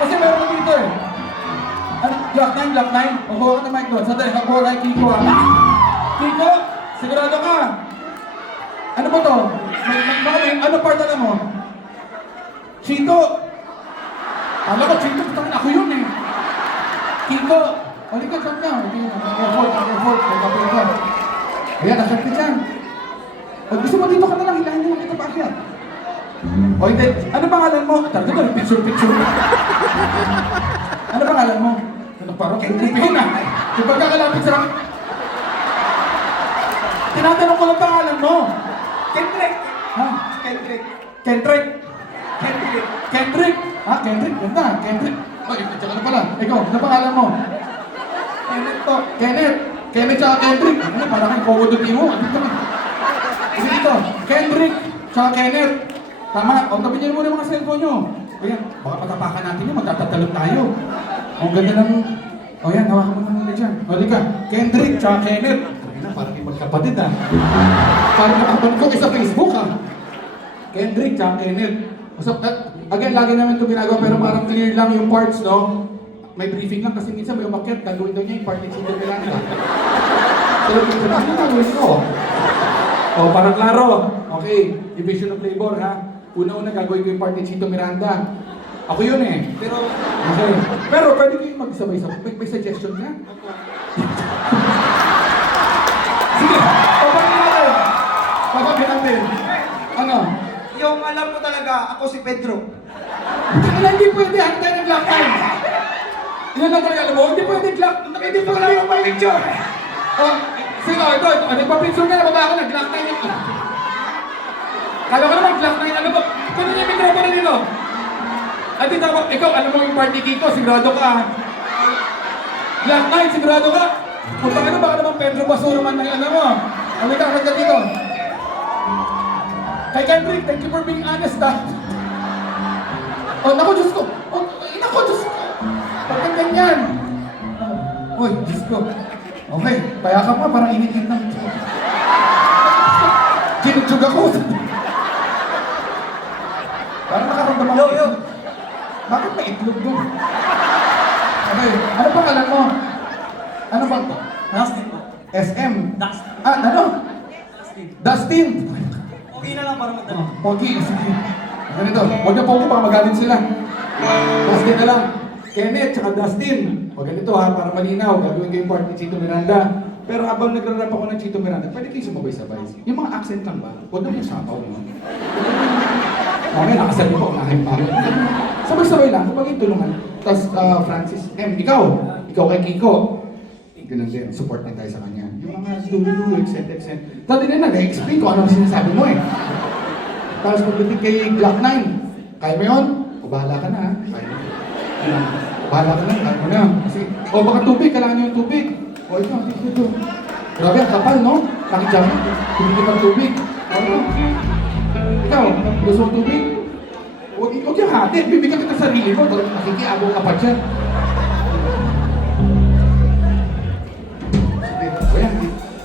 Kasi meron na dito eh. Ano, Glock 9, Glock 9. Makuha ka ng mic doon. Sandali, kakuha kay Kiko ah. Kiko, sigurado ka. Ano ba to? Ano part na mo? Chito. Kala ko, Chito, putangin ako yun eh. Kiko. Hali ka, shot ka. Airport. May kapil ka. Ayan, nashot ka dyan. O gusto mo dito ka na lang, hilahin mo kita pa akyat. O hindi, ano pangalan mo? Talaga to, picture. Ano pangalan mo? Ano parang kinipihin na. Yung pagkakalapit sa akin. Tinatanong ko lang pangalan mo. Kendrick! Ha? Kendrick! Kendrick? Kendrick! Kendrick? Ha? Kendrick? Ganda, Kendrick. Oh, tsaka na pala. Ikaw, ano pangalan mo? Kenneth to! Kenneth. Kenneth tsaka Kendrick. Ano, parang kang komodo mo. Ano ito? Kasi dito, Kendrick tsaka Kenneth. Tama. O, tabi niyo muna yung mga cellphone nyo. Ayan, baka matapakan natin yun, magtatatalog tayo. Ang ganda ng... O yan, hawakan mo na muna dyan. O, di ka, Kendrick tsaka Kenneth. Ay na, parang yung magkapatid ah. Parang nakapag ko sa Facebook ah. Kendrick tsaka Kenneth. So, again, lagi namin ito ginagawa pero parang clear lang yung parts, no? May briefing lang kasi minsan may umakyat, gagawin daw niya yung part ni Chito Miranda. So, ano gagawin ko? O, para klaro. Okay, division of labor ha. Una-una gagawin ko yung part ni Chito Miranda. Ako yun eh. Okay. Pero pwede ko yung magsabay-sabay. May suggestion ka? Sige, papagin natin. Ano? Yung alam ko talaga, ako si Pedro. Hindi pwede, hantay ng Glock 9. Yan lang talaga alam mo, hindi pwede Glock. Hindi po lang yung picture. Oh, sige, ito. Nagpa-picture ka na, baba ako na, Glock 9 yung... Kala ko naman, Glock 9, ano ba? Kunin yung microphone na dito. At dito ako, ikaw, alam mo yung party Kiko, sigurado ka. Glock 9, sigurado ka. Punta ka na, baka naman Pedro Basuro man na yung alam mo. Ano ka, agad dito. Kay Kendrick, thank you for being honest ha. Oh, naku, Diyos ko. Oh, naku, Diyos ko. Bakit ganyan? Uy, Diyos ko. Okay, payakap mo, parang init-init ng... Kinutsug ako. Parang nakaramdam ako. Yo! Bakit may itlog doon? Okay, ano pangalan mo? Ano ba ito? Dustin po. SM? Dustin. Ah, ano? Dustin. Dustin! Okay na lang para magdala. Pogi, sige. Ganito, huwag na Pogi, baka magalit sila. Dustin na lang. Kenneth, tsaka Dustin. O ganito ha, para malinaw, gagawin ko yung part ni Chito Miranda. Pero habang nagrarap ako ng Chito Miranda, pwede kayo sumabay-sabay. Yung mga accent lang ba? Huwag na yung sapaw, no? Okay, nakasabi ko, unahin pa ako. Sabay-sabay lang, kapag tulungan. Tapos, Francis M., ikaw kay Kiko. Ganun din, support din tayo sa kanya. Yung mga dulu, etc. Dati din nag-explain ko ano sinasabi mo eh. Tapos pagdating kay Glock 9, kaya mo yun? O bahala ka na ha. Kaya mo. Bahala ka na, kaya mo na. Kasi, o baka tubig, kailangan niyo yung tubig. O ito. Grabe, ang kapal no? Nakidya mo, tubig ng tubig. O ito. Ikaw, gusto mo tubig? Huwag yung hati, bibigyan kita sa sarili mo. Nakikiabong ka pa dyan.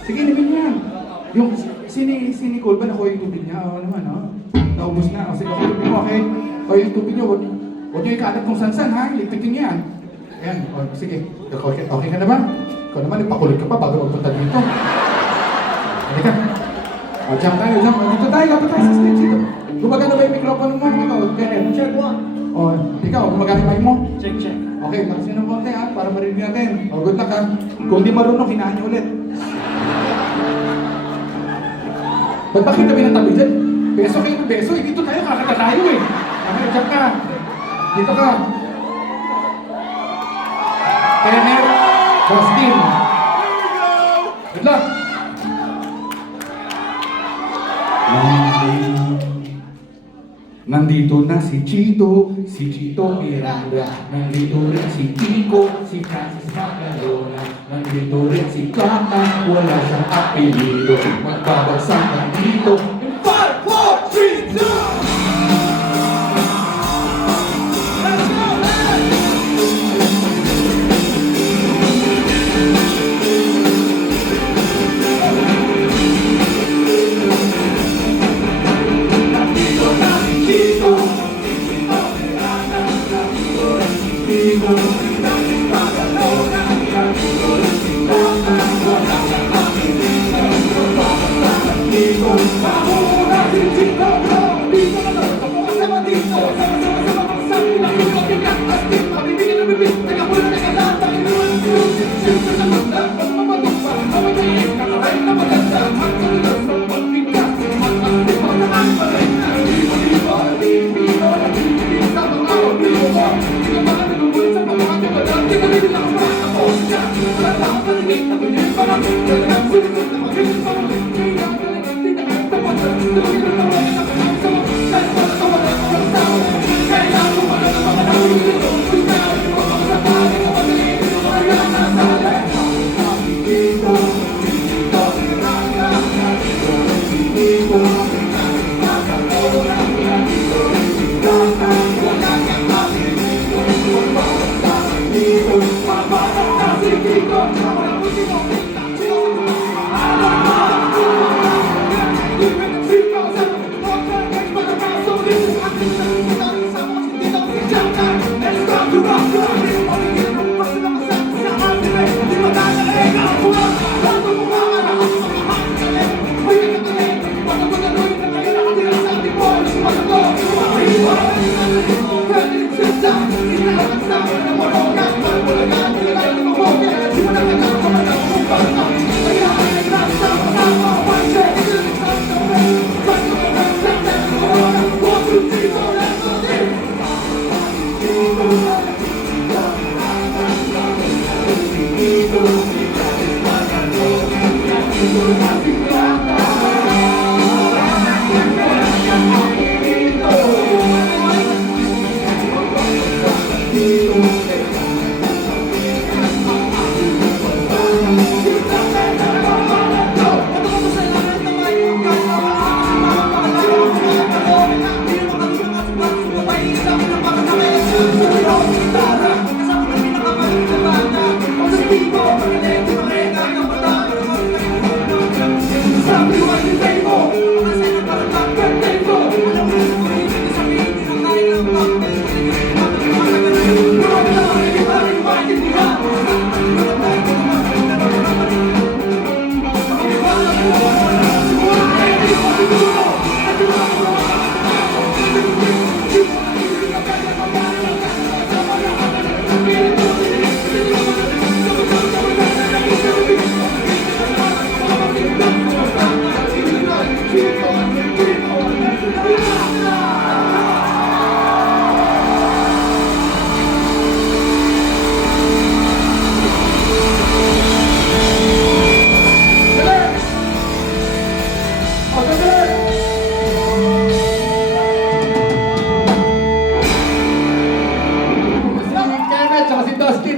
Sige, namin yan. Yung si Nicole ba nakuha yung tubig niya? Oo naman, no? Naubos na. O sige, okay, tubig mo, okay? O yung tubig niyo, huwag niyo ikalat kung san-san, ha? Ligpitin niyo yan. Ayan, o sige. Okay ka na ba? Ikaw naman, nagpakulot ka pa bago magpunta dito. Halika. O, jump tayo. Dito tayo, lapit tayo sa stage dito. Gumagana ba yung microphone mo? Ikaw, Kenneth. Check one. O, ikaw, gumagana yung mic mo? Check. Okay, lakas nyo ng konti ha, para marinig natin. O, good luck ha. Kung di marunong, hinaan nyo ulit. Ba't ba kita binatabi dyan? Beso kayo ng beso, dito tayo, kakata tayo eh. Okay, dyan ka. Dito ka. Kenneth, Dustin. Good luck. Nandito na si Chito Miranda. Nandito rin si Kiko, si Francis Magalona. Nandito rin si Kaka, wala siyang apelido. Magbabagsakan dito. In 5, 4, 3, 2! Let's go, man! Nandito na si Chito Miranda. Nandito rin si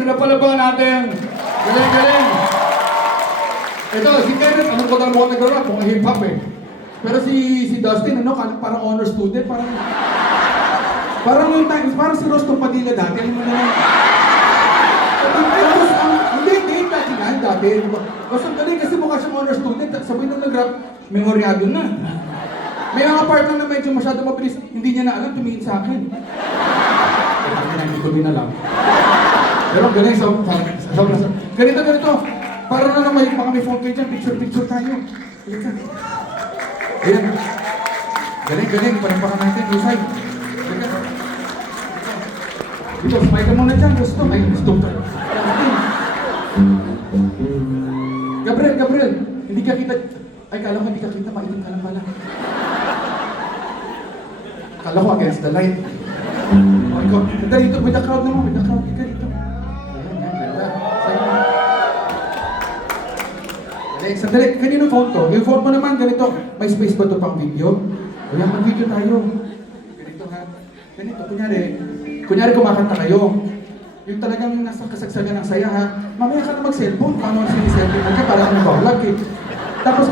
Napalabahan natin. Galing, galing. Ito, si Kenneth, anong kotang mo nag-rap? Kung hip-hop eh. Pero si Dustin, ano, parang honor student, parang yung time, parang si Rostong Padilla dati. Ano mo na tapos, hindi, dati. Basta galing kasi mukha siyang honor student. Sabay nung nag-rap, memoryado na. May mga part lang na medyo masyado mabilis, hindi niya na alam, tumingin sa akin. Hindi ko din alam. Pero galing, ganito. Para na lang baka may phone kayo dyan, picture tayo. Ayan. Galing, panampakan natin, Lusay. Dito, smile ka muna dyan, gusto. Ay, gusto tayo. Gabriel, hindi ka kita. Ay, kala ko hindi ka kita, maitim ka lang pala. Kala ko against the light. O, ikaw, dito, with the crowd naman, ika dito. Sandali, kanino phone to? Yung phone mo naman, ganito. May space ba ito pang video? O yan, mag-video tayo. Ganito ha. Ganito, kunyari kumakanta kayo. Yung talagang nasa kasagsagan ng saya ha. Mamaya ka na mag-cellphone. Paano ang siniselfie mo ka? Para ano ba? Vlog eh. Tapos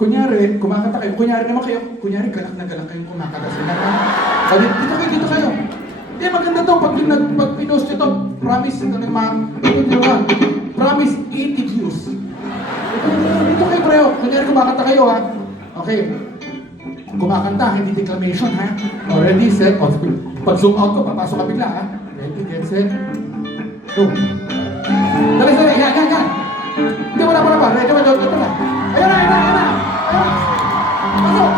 kunyari, kumakanta kayo. Kunyari naman kayo. Kunyari, galak na galak kayong kumakanta sila ha. O, dito kayo. Hindi, maganda to. Pag pinost nyo to, promise, promise 80 views. Ito kayo, preo. Kunyari kumakanta kayo, ha? Okay. Kumakanta, hindi declamation, ha? O, ready, set, off. Pag zoom out ko, papasok ka bigla, ha? Ready, get, set. Go. Dali, yan. Hindi, wala. Ready, ito na. Ayun na. Pasok.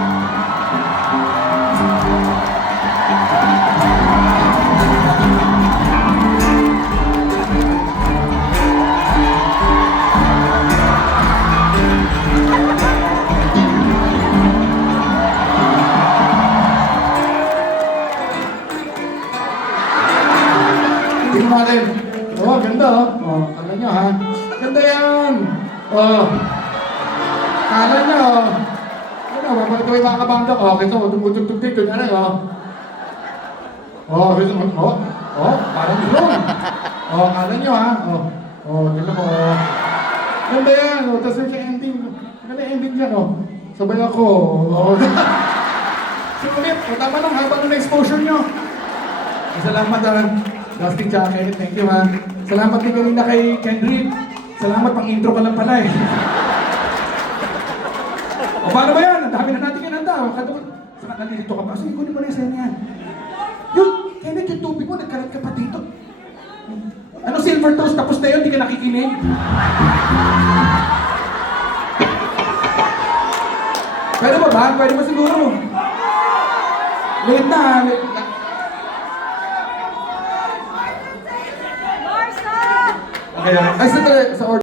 Tingnan natin. Oh, ganda oh. Kala nyo ha? Ganda yan! Oh. Kala nyo. Ano, bakit may mga kabanda ko? Okay, so, tumutugtog dito. Ano, oh. Oh, gusto mo? Parang drone. Oh, kala nyo ha? Tignan mo. Ganda yan. Tapos may ending. Ganda ending dyan, Sabay ako. Sulit. Tama lang, habang na exposure nyo. Salamat, Dustin tsaka Kenneth. Thank you, ha. Salamat din kanina kay Kendrick. Salamat, pang intro ka lang pala, eh. Paano ba yan? Ang dami na natin kinanta. Saka nandito ka pa. Sige, kunin mo na yung sena yan. Yun, Kenneth, yung tubig mo, nagkalat ka pa dito. Ano, silver toast, tapos na yun, di ka nakikinig. Pwede ba ba? Pwede ba siguro? Late na. Okay, ay, sa order.